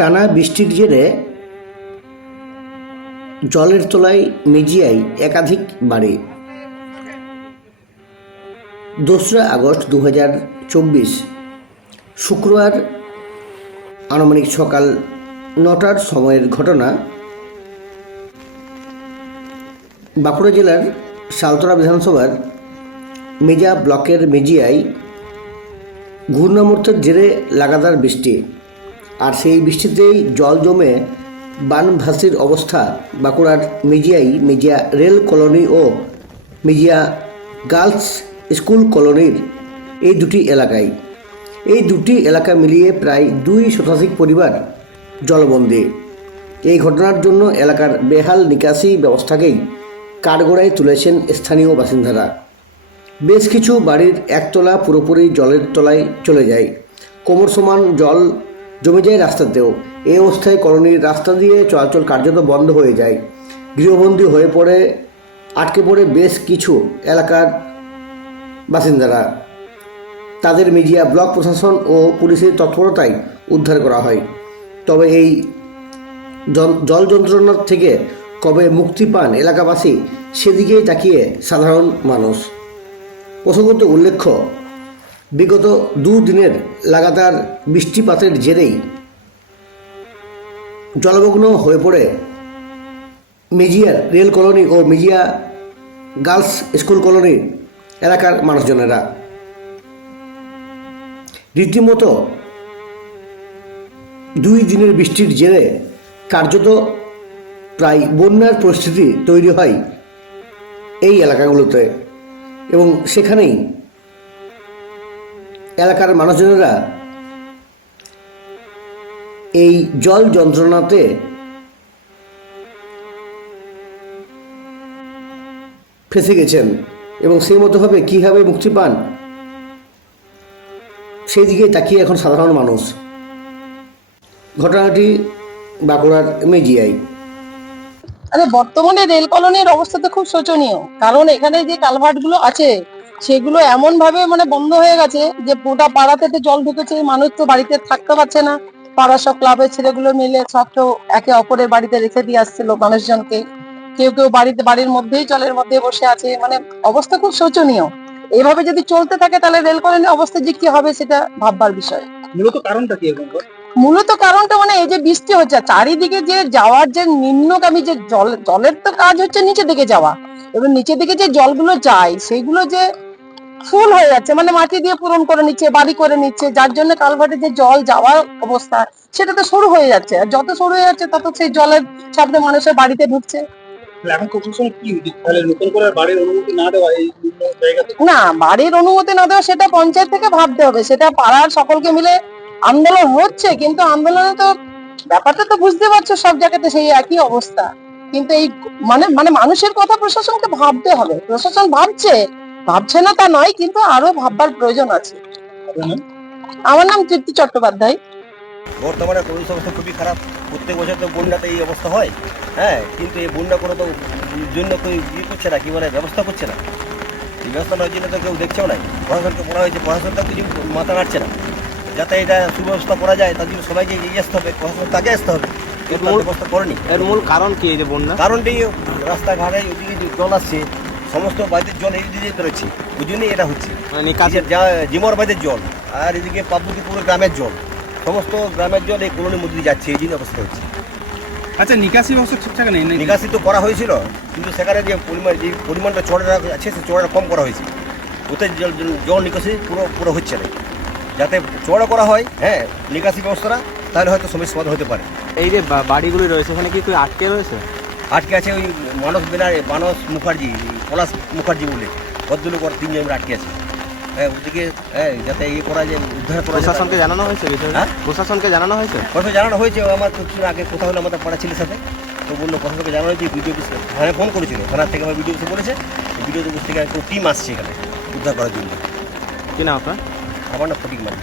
টানা বৃষ্টির জেরে জলের তলায় মেজিয়ায় একাধিক বাড়ি। 2রা আগস্ট 2024 শুক্রবার আনুমানিক সকাল 9টার সময়ের ঘটনা। বাঁকুড়া জেলার সালতরা বিধানসভার মেজা ব্লকের মেজিয়ায় ঘূর্ণাবর্তের জেরে লাগাতার বৃষ্টি, আর সেই বৃষ্টিতেই জল জমে বানভাসির অবস্থা বাঁকুড়ার মেজিয়া রেল কলোনি ও মেজিয়া গার্লস স্কুল কলোনির এই দুটি এলাকায়। এই দুটি এলাকা মিলিয়ে প্রায় 2 শতাধিক পরিবার জলবন্দী। এই ঘটনার জন্য এলাকার বেহাল নিকাশি ব্যবস্থাকেই কাঠগড়ায় তুলেছেন স্থানীয় বাসিন্দারা। বেশ কিছু বাড়ির একতলা পুরোপুরি জলের তলায় চলে যায়, কোমর সমান জল জমে যায় রাস্তাতেও। এই অবস্থায় কলোনির রাস্তা দিয়ে চলাচল কার্যত বন্ধ হয়ে যায়। গৃহবন্দী হয়ে আটকে পড়ে বেশ কিছু এলাকার বাসিন্দারা। তাদের মেজিয়া ব্লক প্রশাসন ও পুলিশের তৎপরতায় উদ্ধার করা হয়। তবে এই জল যন্ত্রণার থেকে কবে মুক্তি পান এলাকাবাসী, সেদিকেই তাকিয়ে সাধারণ মানুষ। প্রসঙ্গত উল্লেখ্য, বিগত 2 দিনের লাগাতার বৃষ্টিপাতের জেরেই জলমগ্ন হয়ে পড়ে মেজিয়ার রেল কলোনি ও মেজিয়া গার্লস স্কুল কলোনির এলাকার মানুষজনেরা। রীতিমতো 2 দিনের বৃষ্টির জেরে কার্যত প্রায় বন্যার পরিস্থিতি তৈরি হয় এই এলাকাগুলোতে, এবং সেখানেই এলাকার মানুষজনেরা এই জল যন্ত্রণাতে ফেঁসে গেছেন, এবং সেই মতোভাবে কীভাবে মুক্তি পান সেই দিকে তাকিয়ে এখন সাধারণ মানুষ। ঘটনাটি বাঁকুড়ার মেজিয়ায়। বর্তমানে রেল কলোনির অবস্থা তো খুব শোচনীয়, কারণ এখানে যে কালভার্টগুলো আছে সেগুলো এমন ভাবে বন্ধ হয়ে গেছে যে গোটা পাড়াতে জল ঢুকেছে। মানুষ তো বাড়িতে থাকতে পারছে না। পাড়া সব ক্লাবের ছেলেগুলো মিলে সব তো একে অপরের বাড়িতে রেখে দিয়ে আসছিল মানুষজনকে। কেউ কেউ বাড়ির মধ্যেই জলের মধ্যে বসে আছে। অবস্থা খুব শোচনীয়। এইভাবে যদি চলতে থাকে তাহলে রেল কলোনির অবস্থা যে কি হবে সেটা ভাববার বিষয়। মূলত কারণটা কি? মূলত কারণটা এই যে বৃষ্টি হচ্ছে, চারিদিকে যে যাওয়ার যে নিম্নগামী যে জলের তো কাজ হচ্ছে নিচে দিকে যাওয়া, এবং নিচে দিকে যে জলগুলো যায় সেগুলো যে ফুল হয়ে যাচ্ছে, মাটি দিয়ে পূরণ করে নিচ্ছে, বাড়ি করে নিচ্ছে, যার জন্য কালভার্টে যে জল যাওয়ার অবস্থা সেটা তো শুরু হয়ে যাচ্ছে। আর যত শুরু হয়ে যাচ্ছে তত সেই জলের চাপে মানুষের বাড়িতে ঢুকছে। না, বাড়ির অনুমতি না দেওয়া সেটা পঞ্চায়েত থেকে ভাবতে হবে। সেটা পাড়ার সকলকে মিলে আন্দোলন হচ্ছে, কিন্তু আন্দোলনে তো ব্যাপারটা তো বুঝতে পারছো সব জায়গাতে সেই একই অবস্থা। কিন্তু এই মানুষের কথা প্রশাসনকে ভাবতে হবে। প্রশাসন ভাবছে না তা নয়, কিন্তু আরো ভাববার প্রয়োজন আছে। আমার নাম তৃপ্তি চট্টোপাধ্যায়। বর্তমানে পরিবেশ অবস্থা খুবই খারাপ। প্রত্যেক বছর তো বন্যাতে এই অবস্থা হয়, কিন্তু এই বন্যা কোনো তো জন্য কেউ করছে না, কি ব্যবস্থা করছে না। এই ব্যবস্থা নয় জন্য তো কেউ দেখছেও নাই। প্রশাসনকে বলা হয়েছে, প্রশাসনটা কিছু মাথা নাড়ছে না। যাতে এটা সুব্যবস্থা করা যায় তার জন্য সবাইকে এগিয়ে আসতে হবে, প্রশাসন তাকে আসতে হবে। ব্যবস্থা করেনি। এর মূল কারণ কি? এই যে বন্যা কারণটি রাস্তাঘাটে ওইদিকে জল আসছে, সমস্ত বাড়িতে জল এই দিকে রয়েছে, ওই জন্যই এটা হচ্ছে। জিমর বাড়িতে জল, আর এদিকে পাবুকি পুরো গ্রামের জল, সমস্ত গ্রামের জল এই কলোনির মধ্যে যাচ্ছে, এই জন্য অবস্থা হচ্ছে। আচ্ছা, নিকাশি ব্যবস্থা ঠিকঠাক নেই? নিকাশি তো করা হয়েছিল, কিন্তু সেখানে যে পরিমাণটা চড়া আছে সে চড়াটা কম করা হয়েছে। ওতে জল নিকাশি পুরো হচ্ছে না। যাতে চড়া করা হয় নিকাশি ব্যবস্থাটা, তাহলে হয়তো সমস্যা সমাধান হতে পারে। এই যে বাড়িগুলি রয়েছে এখানে কি আটকে রয়েছে? আটকে আছে ওই মানস মুখার্জি, পলাশ মুখার্জি বলে ভদ্রলোক, 3 জন আটকে আছে। ওদিকে যাতে করা যায়, উদ্ধার করা। প্রশাসনকে জানানো হয়েছে? প্রশাসনকে জানানো হয়েছে? জানানো হয়েছে। আমার কিছুদিন আগে কথা হলো আমাদের পাড়া ছেলের সাথে, তো বললো প্রশাসনকে জানানো হয়েছে। ভিডিও অফিস থানায় ফোন করেছিল, থানার থেকে আমার ভিডিও অফিসে বলেছে, ভিডিও অফিস থেকে একটা টিম আসছে এখানে উদ্ধার করার জন্য। কি নাম আপনার? আমার নাম ফটিক মালিক।